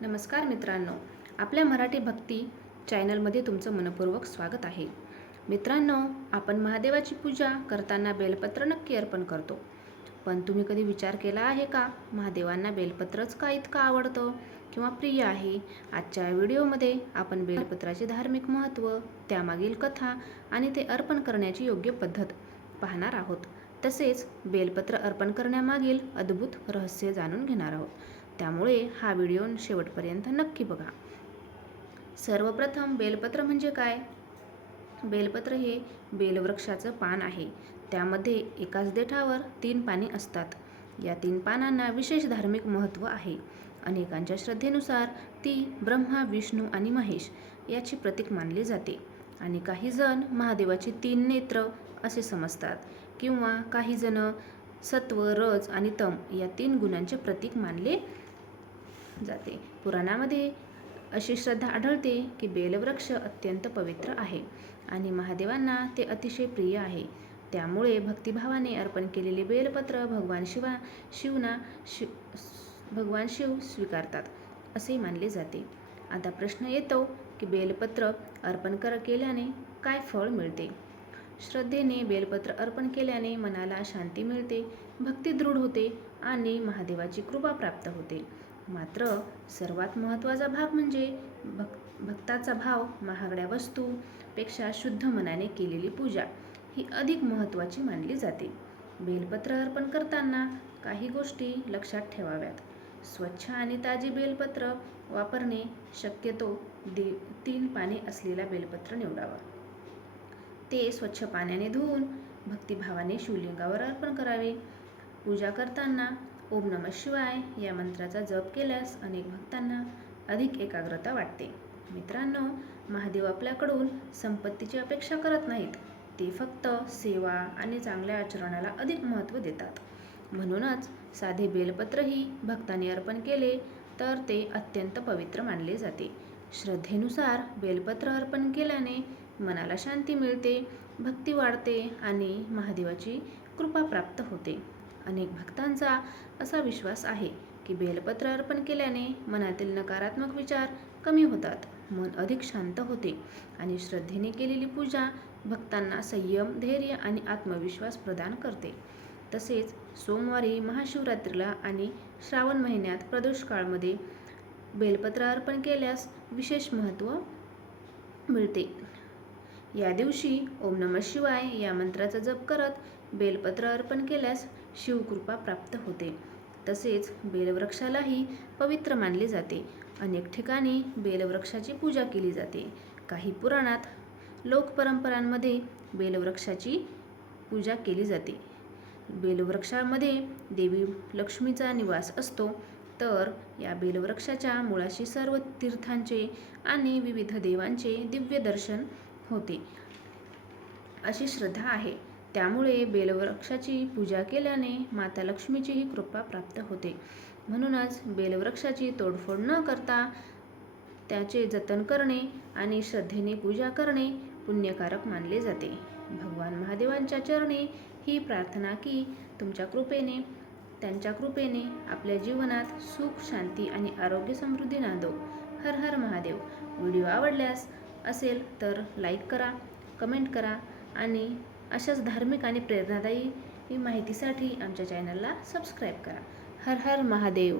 नमस्कार मित्रांनो, आपल्या मराठी भक्ती चॅनलमध्ये तुमचं मनपूर्वक स्वागत आहे. मित्रांनो, आपण महादेवाची पूजा करताना बेलपत्र नक्की अर्पण करतो. पण तुम्ही कधी विचार केला आहे का, महादेवांना बेलपत्रच का इतकं आवडतं किंवा प्रिय आहे? आजच्या व्हिडिओमध्ये आपण बेलपत्राचे धार्मिक महत्त्व, त्यामागील कथा आणि ते अर्पण करण्याची योग्य पद्धत पाहणार आहोत. तसेच बेलपत्र अर्पण करण्यामागील अद्भुत रहस्य जाणून घेणार आहोत. त्यामुळे हा व्हिडिओ शेवटपर्यंत नक्की बघा. सर्वप्रथम बेलपत्र म्हणजे काय? बेलपत्र हे बेलवृक्षाचं पान आहे. त्यामध्ये एकाच देठावर 3 पाने असतात. या 3 पानांना विशेष धार्मिक महत्त्व आहे. अनेकांच्या श्रद्धेनुसार ती ब्रह्मा, विष्णू आणि महेश याची प्रतीक मानली जाते. आणि काही जण महादेवाची 3 नेत्र असे समजतात किंवा काही जण सत्व, रज आणि तम या 3 गुणांचे प्रतीक मानले जाते. पुराणामध्ये अशी श्रद्धा आढळते की बेलवृक्ष अत्यंत पवित्र आहे आणि महादेवांना ते अतिशय प्रिय आहे. त्यामुळे भक्तिभावाने अर्पण केलेले बेलपत्र भगवान शिव स्वीकारतात असे मानले जाते. आता प्रश्न येतो की बेलपत्र अर्पण केल्याने काय फळ मिळते? श्रद्धेने बेलपत्र अर्पण केल्याने मनाला शांती मिळते, भक्ती दृढ होते आणि महादेवाची कृपा प्राप्त होते. मात्र सर्वात महत्त्वाचा भाग म्हणजे भक्ताचा भाव. महागड्या वस्तूपेक्षा शुद्ध मनाने केलेली पूजा ही अधिक महत्त्वाची मानली जाते. बेलपत्र अर्पण करताना काही गोष्टी लक्षात ठेवाव्यात. स्वच्छ आणि ताजी बेलपत्र वापरणे. शक्यतो 3 पाने असलेला बेलपत्र निवडावा. ते स्वच्छ पाण्याने धुवून भक्तिभावाने शिवलिंगावर अर्पण करावे. पूजा करताना ओम नमः शिवाय या मंत्राचा जप केल्यास अनेक भक्तांना अधिक एकाग्रता वाटते. मित्रांनो, महादेव आपल्याकडून संपत्तीची अपेक्षा करत नाहीत. ते फक्त सेवा आणि चांगल्या आचरणाला अधिक महत्त्व देतात. म्हणूनच साधे बेलपत्रही भक्तांनी अर्पण केले तर ते अत्यंत पवित्र मानले जाते. श्रद्धेनुसार बेलपत्र अर्पण केल्याने मनाला शांती मिळते, भक्ती वाढते आणि महादेवाची कृपा प्राप्त होते. अनेक भक्तांचा असा विश्वास आहे की बेलपत्र अर्पण केल्याने मनातील नकारात्मक विचार कमी होतात, मन अधिक शांत होते आणि श्रद्धेने केलेली पूजा भक्तांना संयम, धैर्य आणि आत्मविश्वास प्रदान करते. तसेच सोमवारी, महाशिवरात्रीला आणि श्रावण महिन्यात प्रदोष काळमध्ये बेलपत्र अर्पण केल्यास विशेष महत्त्व मिळते. या दिवशी ओम नमः शिवाय या मंत्राचा जप करत बेलपत्र अर्पण केल्यास शिवकृपा प्राप्त होते. तसेच बेलवृक्षालाही पवित्र मानले जाते. अनेक ठिकाणी बेलवृक्षाची पूजा केली जाते. काही पुराणात, लोकपरंपरांमध्ये बेलवृक्षाची पूजा केली जाते. बेलवृक्षामध्ये देवी लक्ष्मीचा निवास असतो. तर या बेलवृक्षाच्या मुळाशी सर्व तीर्थांचे आणि विविध देवांचे दिव्य दर्शन होते अशी श्रद्धा आहे. त्यामुळे बेलवृक्षाची पूजा केल्याने माता लक्ष्मीचीही कृपा प्राप्त होते. म्हणूनच बेलवृक्षाची तोडफोड न करता त्याचे जतन करणे आणि श्रद्धेने पूजा करणे पुण्यकारक मानले जाते. भगवान महादेवांच्या चरणी ही प्रार्थना की त्यांच्या कृपेने आपल्या जीवनात सुख, शांती आणि आरोग्य समृद्धी नांदो. हर हर महादेव. व्हिडिओ आवडल्यास असेल तर लाईक करा, कमेंट करा आणि अशाच धार्मिक आणि प्रेरणादायी माहितीसाठी आमच्या चॅनलला सबस्क्राईब करा. हर हर महादेव.